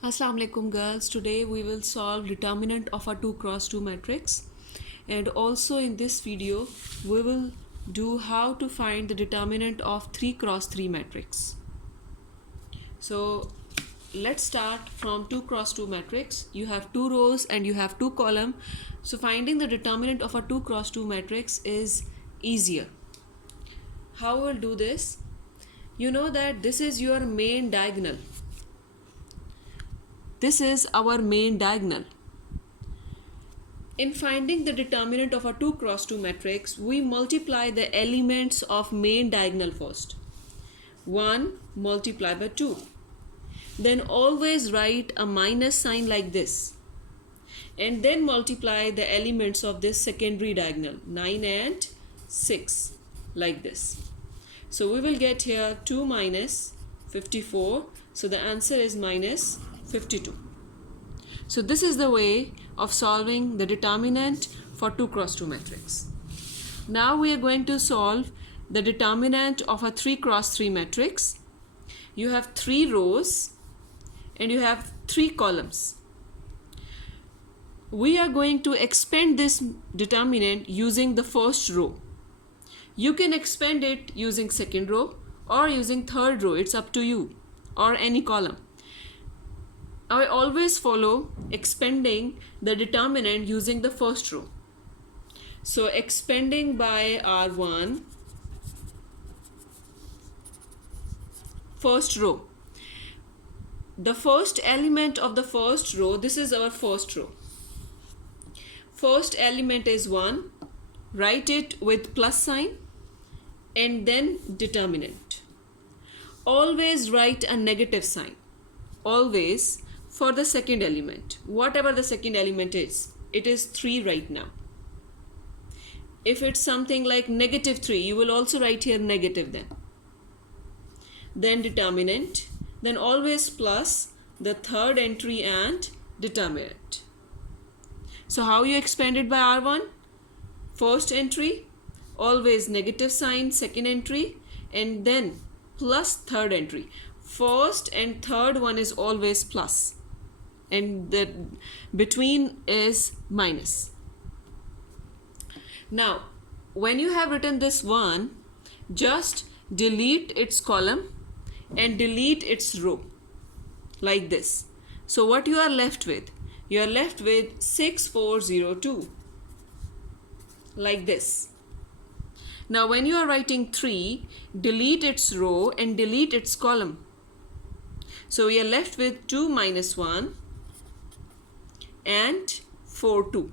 Assalamu alaikum girls. Today we will solve determinant of a 2 cross 2 matrix, and also in this video we will do how to find the determinant of 3 cross 3 matrix. So let's start from 2 cross 2 matrix. You have 2 rows and you have 2 columns. So finding the determinant of a 2 cross 2 matrix is easier. How we'll do this? You know that this is your main diagonal. This is our main diagonal. In finding the determinant of a 2 cross 2 matrix, we multiply the elements of main diagonal first. 1 multiplied by 2. Then always write a minus sign like this. And then multiply the elements of this secondary diagonal, 9 and 6, like this. So we will get here 2 minus 54. So the answer is minus 52. So this is the way of solving the determinant for 2 cross 2 matrix. Now we are going to solve the determinant of a 3 cross 3 matrix. You have 3 rows and you have 3 columns. We are going to expand this determinant using the first row. You can expand it using second row or using third row, it's up to you, or any column. I always follow expanding the determinant using the first row. So expanding by R1, first row. The first element of the first row, this is our first row. First element is 1. Write it with plus sign and then determinant. Always write a negative sign. Always. For the second element, whatever the second element is, it is 3 right now. If it's something like negative 3, you will also write here negative then. Then determinant, then always plus the third entry and determinant. So how you expand it by R1? First entry, always negative sign, second entry, and then plus third entry. First and third one is always plus, and the between is minus. Now when you have written this one, just delete its column and delete its row like this. So what you are left with? You are left with 6402 like this. Now when you are writing 3, delete its row and delete its column. So we are left with 2 minus 1 and 4 2.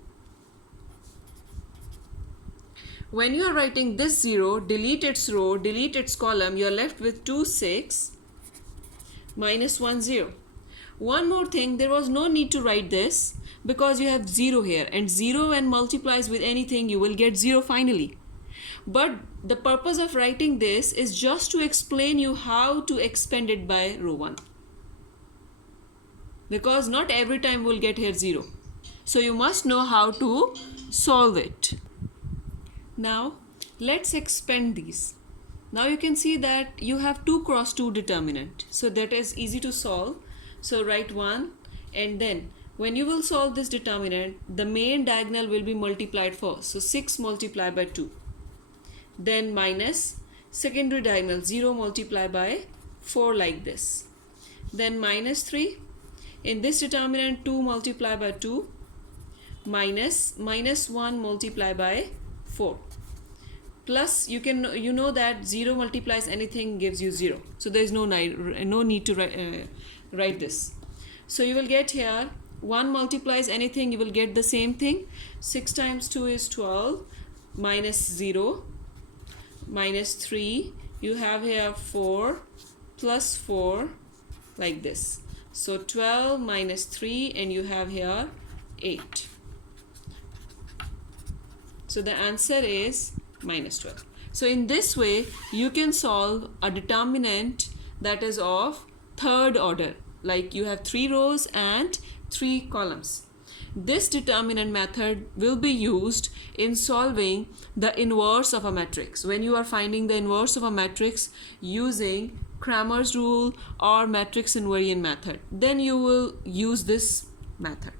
When you are writing this 0, delete its row, delete its column, you are left with 2 6 minus 1 0. One more thing, there was no need to write this because you have 0 here, and 0 when multiplies with anything you will get 0 finally. But the purpose of writing this is just to explain you how to expand it by row 1. Because not every time we'll get here 0. So you must know how to solve it. Now let's expand these. Now you can see that you have 2 cross 2 determinant. So that is easy to solve. So write 1, and then when you will solve this determinant, the main diagonal will be multiplied first. So 6 multiplied by 2. Then minus secondary diagonal 0 multiplied by 4 like this. Then minus 3. In this determinant 2 multiplied by 2 minus 1 multiplied by 4. Plus you know that 0 multiplies anything gives you 0. So there is no need to write this. So you will get here 1 multiplies anything, you will get the same thing. 6 times 2 is 12 minus 0 minus 3. You have here 4 plus 4 like this. So 12 minus 3, and you have here 8. So the answer is minus 12. So in this way you can solve a determinant that is of third order, like you have 3 rows and 3 columns. This determinant method will be used in solving the inverse of a matrix. When you are finding the inverse of a matrix using Cramer's rule or matrix invariant method, then you will use this method.